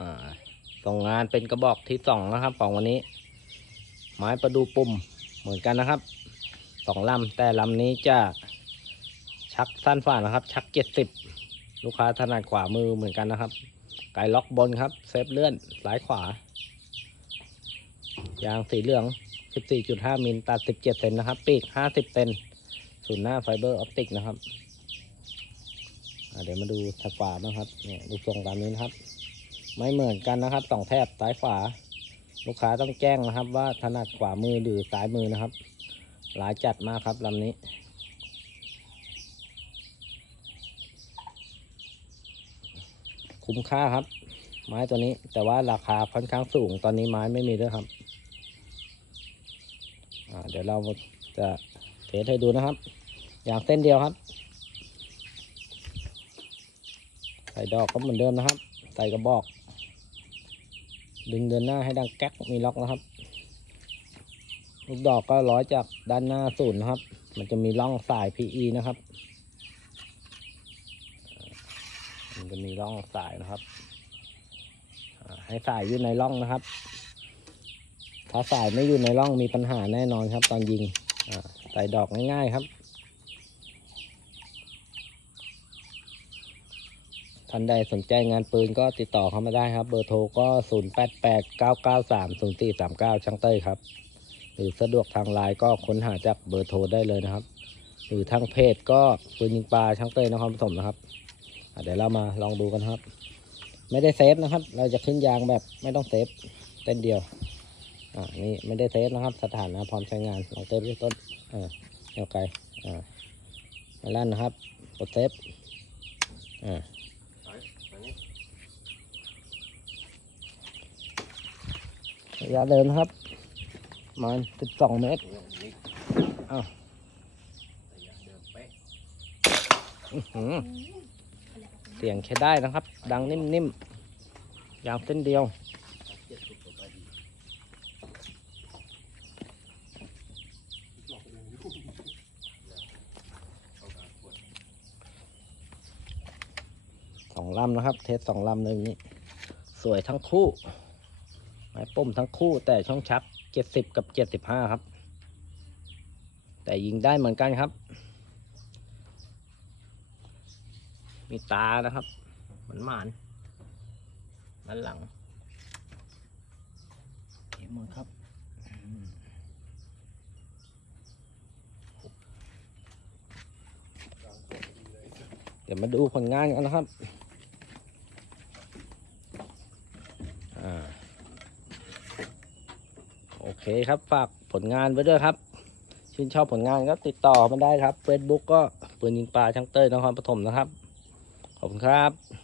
อส่งงานเป็นกระบอกที่สองนะครับของวันนี้ ไม้ประดูปุ่มเหมือนกันนะครับสองลำแต่ลำนี้จะชักสั้นฝ่านะครับ ชักเจ็ดสิบลูกค้าถนัดขวามือเหมือนกันนะครับ ไกล็อกบนครับ เซฟเลื่อนซ้ายขวา ยางสีเหลือง 14.5มิลตัด 17 เซนนะครับ ปีก 50 เซนศูนย์หน้าไฟเบอร์ออปติกนะครับ เดี๋ยวมาดูทางขวาบ้างครับ เนี่ยดูทรงตามนี้นะครับ ไม่เหมือนกันนะครับสองแถบซ้ายขวา ลูกค้าต้องแจ้งนะครับ ว่าถนัดขวามือหรือซ้ายมือนะครับ หลายจัดมากครับลำนี้คุ้มค่าครับ ไม้ตัวนี้ แต่ว่าราคาค่อนข้างสูงตอนนี้ไม้ไม่มีด้วยครับเดี๋ยวเราจะเทสให้ดูนะครับ อย่างเส้นเดียวครับ ใส่ดอกก็เหมือนเดิมนะครับ ใส่กระบอก ดึงเดินหน้าให้ดังแก๊กมีล็อกนะครับ ลูกดอกก็ร้อยจากด้านหน้าศูนย์นะครับ มันจะมีร่องสาย PE นะครับ มันจะมีร่องสายนะครับ ให้สายอยู่ในร่องนะครับ ถ้าสายไม่อยู่ในร่องมีปัญหาแน่นอนครับ ตอนยิงใส่ดอกง่ายๆครับ ท่านใดสนใจงานปืนก็ติดต่อเข้ามาได้ครับ เบอร์โทรก็ 0 8 8 9 9 3 0 4 3 9 ช่างเต้ยครับ หรือสะดวกทางไลน์ก็ค้นหาจากเบอร์โทรได้เลยนะครับ หรือทางเพจก็ปืนยิงปลาช่างเต้ยนครปฐมนะครับเดี๋ยวเรามาลองดูกันครับ ไม่ได้เซฟนะครับ เราจะขึ้นยางแบบไม่ต้องเซฟเต้นเดียว อ่า นี่ไม่ได้เซฟนะครับ สถานะพร้อมใช้งานลองเซฟด้วยต้นอ่าแนวไกลอ่าลั่นนะครับกดเซฟอ่า ระยะเดินนะครับมาสิบสองเมตรอ้าวอื้อเสียงใช้ได้นะครับ ดังนิ่มๆ ยางเส้นเดียว สองลำนะครับ เทสสองลำเลยนี้ สวยทั้งคู่ ไม้ปุ่มทั้งคู่แต่ช่องชักเจ็ดสิบกับเจ็ดสิบห้าครับ แต่ยิงได้เหมือนกันครับ มีตานะครับเหมือนหมานด้านหลังเห็นหมดครับอืมเดี๋ยวมาดูผลงานกันนะครับ อ่า โอ เคครับ ฝากผลงานไว้ด้วยครับ ชื่นชอบผลงานก็ติดต่อมาได้ครับ Facebook ก็ปืนยิงปลาช่างเต้ยนครปฐมนะครับ ขอบคุณครับ